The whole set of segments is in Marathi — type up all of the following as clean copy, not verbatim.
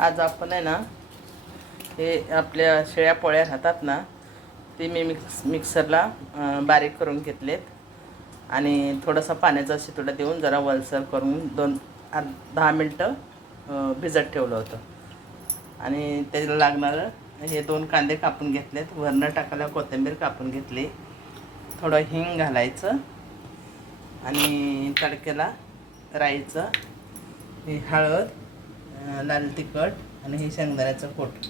आज आपण आहे ना, हे आपल्या शेळ्या पोळ्या राहतात ना, ती मी मिक्सरला बारीक करून घेतलेत आणि थोडासा पाण्याचा शितोडा देऊन जरा वलसर करून 10 मिनटं भिजत ठेवलं होतं. आणि त्याला लागणारं हे 2 कांदे कापून घेतलेत, वरनं टाकायला कोथिंबीर कापून घेतली, थोडं हिंग घालायचं आणि तडक्याला राईचं, ही हळद, लाल तिखट आणि ही शेंगदाण्याचं कूट.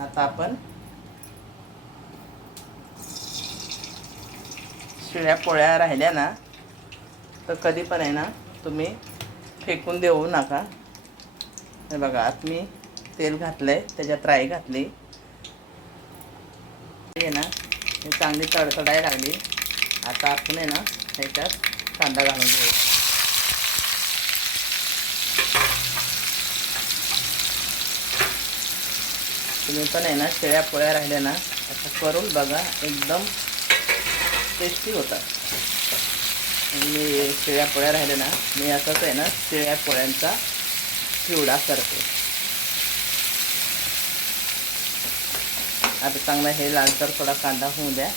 आता आपण शिळ्या पोळ्या राहिल्या ना तर कधी पण आहे ना तुम्ही फेकून देऊ नका. हे बघा, आता मी तेल घातलंय, त्याच्यात राई घातली आहे ना, हे चांगली तडतडायला लागली. आता आपण आहे ना ह्याच्यात कांदा घालून घेऊ. तुम्ही पण आहे ना शेळ्या पोळ्या राहिल्या ना असं करून बघा, एकदम टेस्टी होतात. मी शेळ्या पोळ्या राहिल्या ना, मी असंच आहे ना शेळ्या पोळ्यांचा चिवडा करते. आता चांगला हे लालसर थोडा कांदा होऊ द्या.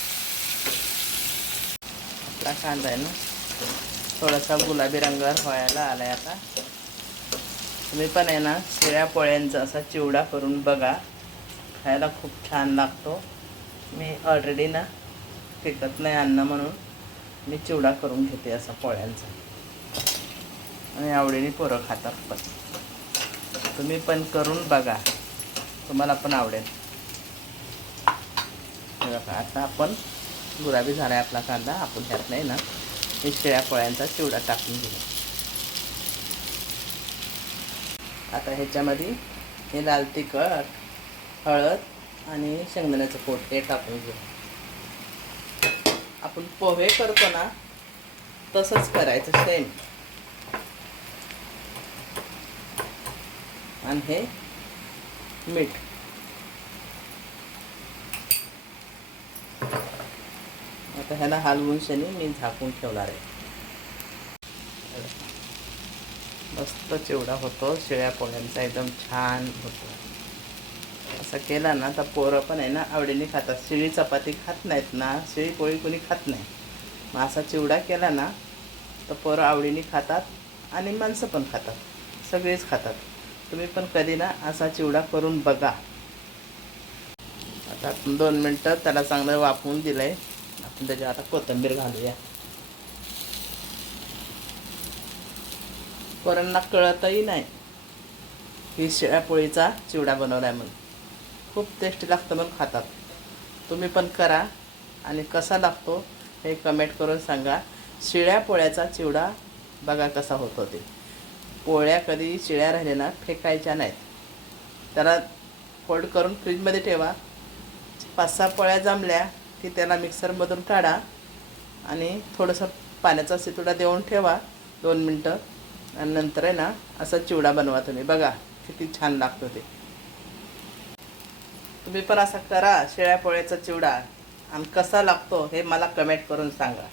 आपला कांदा आहे ना थोडासा गुलाबी रंगावर व्हायला आला आहे. आता तुम्ही पण आहे ना शेळ्या पोळ्यांचा असा चिवडा करून बघा, खायला खूप छान लागतो. मी ऑलरेडी ना फेकत नाही अन्न म्हणून मी चिवडा करून घेते असा पोळ्यांचा, आणि आवडीने पोरं खातात. पण तुम्ही पण करून बघा, तुम्हाला पण आवडेल. बघा, आता आपण गुलाबी झाला आहे आपला कांदा, आपण ह्यात नाही ना हे शेळ्या पोळ्यांचा चिवडा टाकून घेऊ. आता ह्याच्यामध्ये हे लाल तिखट, हळद आणि शेंगदाण्याचं कूट हे टाकून घेऊ. आपण पोहे करतो ना तसंच करायचं सेम. आणि हे मीठ. आता ह्याला हलवून शनी मी झाकून ठेवणार आहे. मस्त चिवडा होतो शेळ्या पोळ्यांचा, एकदम छान होतो. असं केला ना तर पोरं पण आहे ना आवडीने खातात. शिळी चपाती खात नाहीत ना, शिळी पोळी कोणी खात नाही. मग असा चिवडा केला ना तर पोरं आवडीने खातात आणि माणसं पण खातात, सगळेच खातात. तुम्ही पण कधी ना असा चिवडा करून बघा. आता आपण 2 मिनटं त्याला चांगलं वाफवून दिलं आहे. आपण त्याच्यात आता कोथिंबीर घालूया. पोरांना कळतही नाही ही शेळ्या पोळीचा चिवडा बनवला आहे म्हणून. खूप टेस्टी लागतं म्हणून खातात. तुम्ही पण करा आणि कसा लागतो हे कमेंट करून सांगा. शिळ्या पोळ्याचा चिवडा बघा कसा होतो ते. पोळ्या कधी शिळ्या राहिल्या ना फेकायच्या नाहीत, त्याला फोल्ड करून फ्रीजमध्ये ठेवा. 5-6 पोळ्या जमल्या की त्याला मिक्सरमधून काढा आणि थोडंसं पाण्याचा शितोडा देऊन ठेवा 2 मिनटं, आणि नंतर आहे ना असा चिवडा बनवा. तुम्ही बघा किती छान लागतो ते. तुम्ही पण असा करा शेळ्या पोळ्याचा चिवडा, आणि कसा लागतो हे मला कमेंट करून सांगा.